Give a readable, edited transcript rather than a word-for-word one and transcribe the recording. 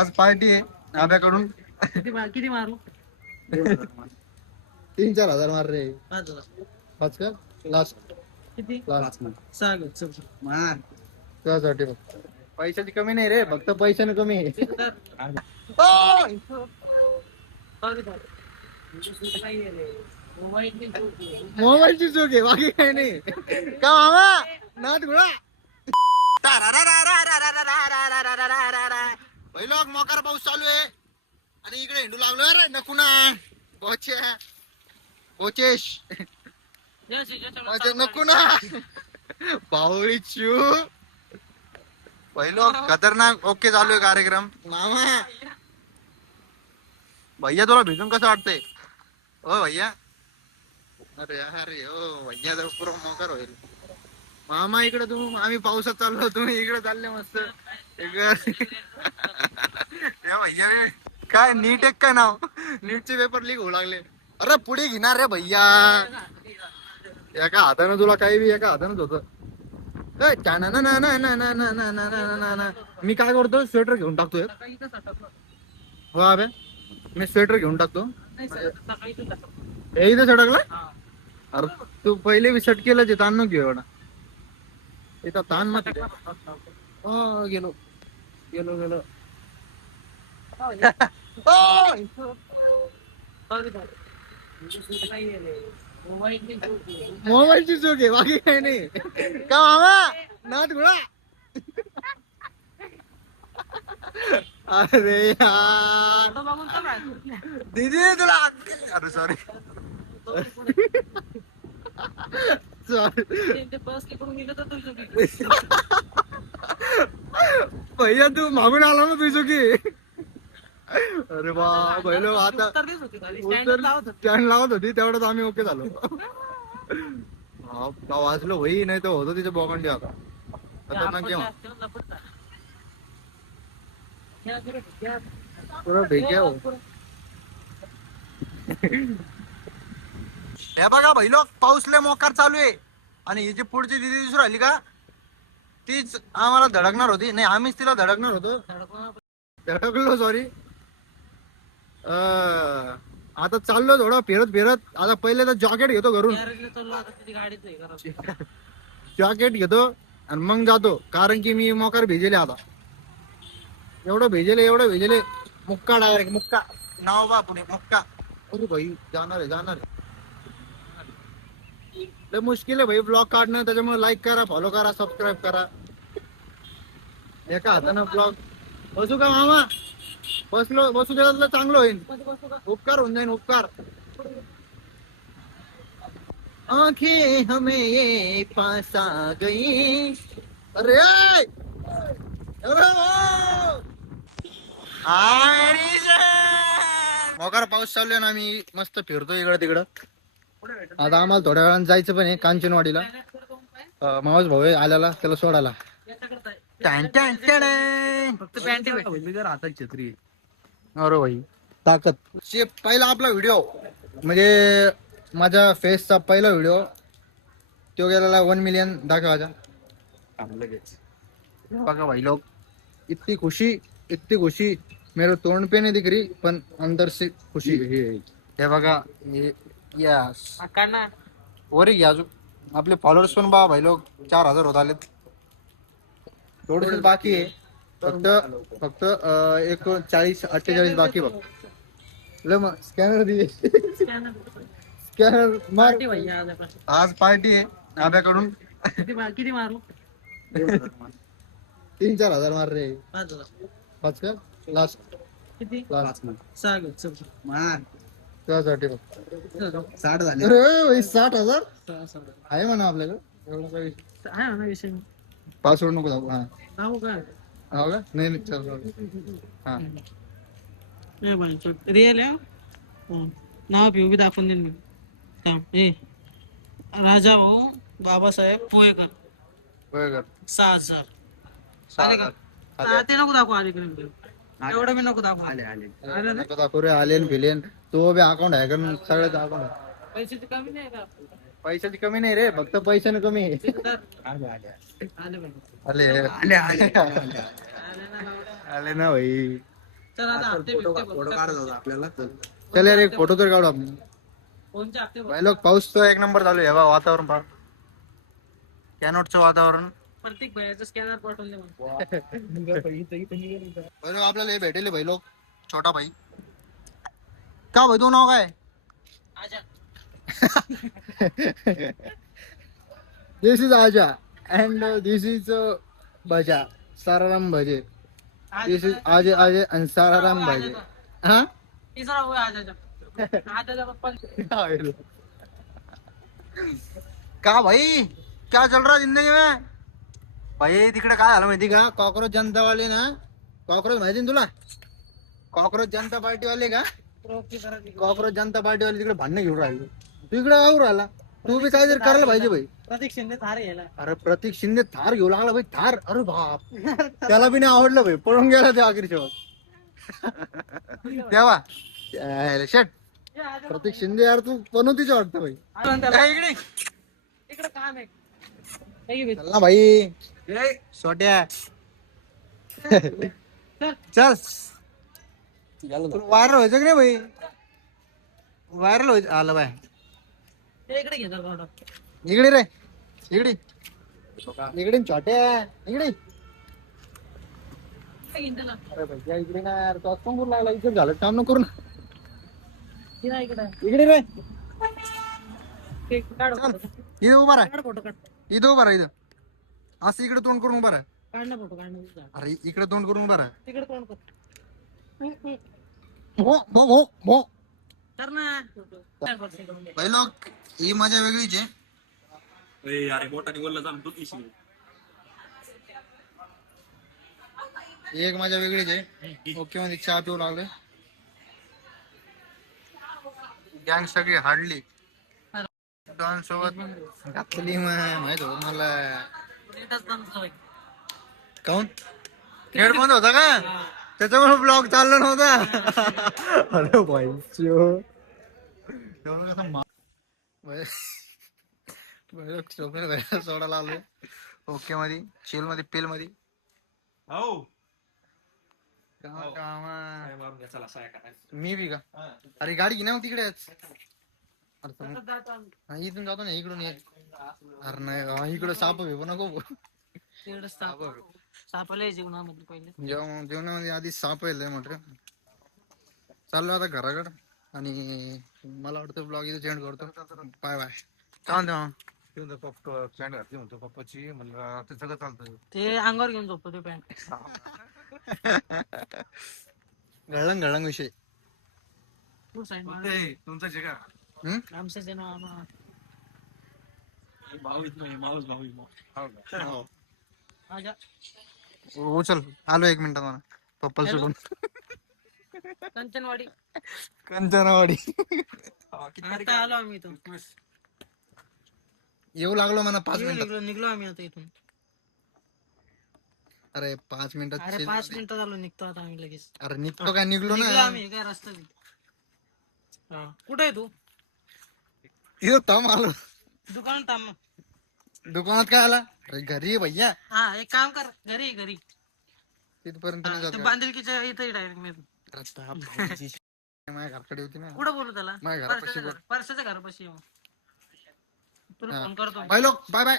आज पार्टी आहे आब्याकडून. किती मारू? 3-4 हजार मार रे. 5,000. पाच का लास्ट किती? लास्ट सांग चल. मार त्यासाठी फक्त पैशाची कमी नाही रे, फक्त पैशाने कमी आहे. मोबाईलची चूक आहे, बाकी काही नाही का मामा. नाद घोडा पहिला मोकार पाऊस चालू आहे आणि इकडे हिंडू लागलो रे नकुना कोचेश नकुना बावळी चू. पहिलो खतरनाक ओके चालू आहे कार्यक्रम. मामा भैया तुला भिजून कसं वाटतंय? ओ भैया, अरे अरे ओ भैया तर पुरं मोकार होईल. मामा इकडे आम्ही पावसात चाललो, तुम्ही इकडे चालले मस्त. भैया काय नीट एक काय नाव, नीटचे पेपर लीक होऊ लागले. अरे पुढे घेणार रे भैया, एका हातानं तुला काही बी एका हातानच होत. मी काय करतो, स्वेटर घेऊन टाकतोय. हो अबे, मी स्वेटर घेऊन टाकतो. हे इथं सडकला. अरे तू पहिले बी शट केलं, ते ताण नको घेऊ एवढा. इथं ताण मत गेलो गेलो गेलो. मोबाईलची चूक आहे, बाकी काही नाही का मामा. नाद घोडा अरे यार दीदी तुला, अरे सॉरी भैया तू मागून आला ना तुझी चुकी. अरे बा पहिलं आता स्टँड लावत होती तेवढंच आम्ही ओके झालो. वाचलो होई, नाही तर होतो तिच्या बोकंडी. आता खतरनाक गेम पुरा भेग्या. हे बघा भैलो, पाऊस लय मोकार चालू आहे आणि ही जी पुढची दिदी दिसून राहिली का, तीच आम्हाला धडकणार होती. नाही आम्हीच तिला धडकणार होतो. धडकलो सॉरी. आता चाललो थोडं फिरत फिरत. आता पहिले तर जॉकेट घेतो घरून, जॉकेट घेतो आणि मग जातो, कारण की मी मोकार भिजेले. आता एवढं भिजेले मुक्का डायरेक्ट मुक्का नाव बा पुणे मुक्का. अरे भाई जाणार आहे लय मुश्किल आहे भाई ब्लॉग काढणं. त्याच्यामुळे लाईक करा, फॉलो करा, सबस्क्राईब करा. एका हातानं ब्लॉग बसू का मामा, बसू द्यायला चांगलं होईल. उपकार होऊन जाईल उपकार. आंखें हमें ये पास आ गई. अरे मोकार पाऊस चालू आहे ना, आम्ही मस्त फिरतो इकडं तिकडं. आता आम्हाला थोड्या वेळानं जायचं पण आहे कांचनवाडीला. मावस भाऊ आल्याला त्याला सोडायला. फक्त पॅन्ट हातात छत्री. अरे भाई ताकद. पहिला आपला व्हिडिओ म्हणजे माझ्या फेसचा पहिला व्हिडिओ, तो गेलेला 1 मिलियन दाखवायचा. बघा भाई लोग, इतनी खुशी मेरे तोंड पे नहीं दिख रही, पण अंदर से खुशी. हे बघा यस वरी घ्या. अजून आपले फॉलोअर्स पण बा भाई लोग 4,000 होत आलेत. थोडस बाकी आहे, फक्त एक 40-48 बाकी बघ. स्कॅनर दे, स्कॅनर मार. आज पार्टी आहे आब्याकडून. किती मारू? 3-4 हजार मार रे. 5,000. पाच का लास्ट किती? लास्ट सांग चल. मार त्यासाठी फक्त 60 झाले. अरे 60,000 आहे म्हणा आपल्याकडे. एवढं काही आहे ना विषय. पासवर्ड नको दाखवू. हा नाव काय? हो का, नाही चल हा. रिअल आहे. नाव पिऊ बी दाखवून देईन मी. राजा भाऊ बाबासाहेब पोहेकर. 6,000 आले का? ते नको दाखवू. आले का? एवढं मी नको दाखवू. नको दाखवू रे. आलेन फिलेन तो बी अकाउंट आहे का सगळ्याच अकाउंट आहे. पैशाची कमी नाही का? पैशाची कमी नाही रे, फक्त पैशाने कमी आहे. आले आले आले ना भाई. तर आता हप्ते बिप्ते फोटो काढत होता आपल्याला. चल यार एक फोटो तर काढू आपण. फोनचे हप्ते भाई लोक पाऊस तो एक नंबर चालू आहे बा. वातावरण पहा. कॅनोटचं वातावरण. प्रत्येक भयाचं स्कॅनर पाठवून दे मला. भाई लोक आपल्याला हे भेटेल भाई लोक. छोटा भाई का भाई तू नाव काय? आजा. दिस इज आजा अँड दिस इज भजा साराराम भजे. दिस इज आजे आजे and साराराम भजे. हाँ तिसरा हुआ आजाचा. आजाचा पप्पा. का भाई क्या चल रहा है जिंदगी में? भाई तिकडे काय झालं माहिती का? कॉक्रोच जनता वाले ना, कॉक्रोच माहिती ना तुला? कॉक्रोच जनता पार्टी वाले का? कॉक्रोच जनता पार्टी वाले तिकडे भांडणं घेऊन राहिले. तू इकडे आवर राहिला. तू बी काहीतरी करायला पाहिजे भाई. प्रतीक शिंदे थारे गेला. अरे प्रतीक शिंदे थार घेऊ लागला भाई. थार अरे बाप. त्याला बी नाही आवडलं भाई. पळून गेला त्या आखरी शेवट. तेव्हा शेट प्रतीक शिंदे यार तू पनोतीच वाटतं भाई. इकडे इकडे काम आहे. चल ना भाई सोट्या. चल व्हायरल व्हायचं की नाही भाई? व्हायरल व्हायचं आलं बाय. इकडे घेतात. इकडे रे इकडे इकडे छोट्या इकडे. अरे भैया इकडे ना यार तो समोर लागला. इकडे झालं काम न करू ना. इकडे रे इथं उभा राहा. फोटो काढ. इथं उभा राहा. इथं असं इकडे तोंड करून उभा राहा. काढ ना फोटो काढ. अरे इकडे तोंड करून उभा राहा. तिकडे कोण कर. भो भो भो भो. कर ना. भाई लोक ही मजा वेगळीच आहे. अरे मोठा निवडला जाम तू किशी. एक मजा वेगळीच आहे. ओके मध्ये चहा पिऊ लागले. गँग सगळी हाडली डॉन सोबत घातली. माहित होत मला. काऊन नेट बंद होता का? त्याच्यामुळे ब्लॉग चालला नव्हता. अरे भाई सोडायला आलोय. ओके मध्ये चिल मध्ये पिल मध्ये. हो मी बी का? अरे गाडी घे ना मग तिकडे. इथून जातो ना इकडून एक. अरे नाही इकडे साप भेटू नको. सापाला जेवणामध्ये पहिले. जेवणामध्ये आधी साप येईल म्हटलं. चाललो आता घराकडे आणि मला वाटतं ब्लॉग इथे चेंज करतो. Bye bye. काय म्हणतो पॅन्ट घातली म्हणतो पप्पाची. म्हणलं ते सगळं चालतं. ते अंगावर घेऊन झोपतो ते पॅन्ट. घळंग घळंग विषय. तुमचं जे का आमचं जे नाव उचल आलो 1 मिनिटात. मला पप्पाला सोडून. कंचनवाडी. कंचनवाडी आता आलो आम्ही इथून. येऊ लागलो म्हणा 5 मिनिटात. निघलो आम्ही आता इथून. अरे 5 मिनिटात. अरे 5 मिनिटं झालो निघतो आता आम्ही लगेच. अरे निघतो काय? निघलो निघलो ना आम्ही काय रस्ता. कुठे आहे तू? इथं थांब आलो. दुकानात थांब. दुकानात काय आला? अरे घरी आहे भैया. हा एक काम कर. घरी तिथपर्यंत नाही जात. बांधिलकीच्या इथे डायरेक्ट मी. माझ्या घराकडे होती ना. कुठं बोलू त्याला? माझ्या घरापाशी बोल. परसाच्या घरापाशी येऊ. तुला फोन करतो. बाय लोक बाय बाय.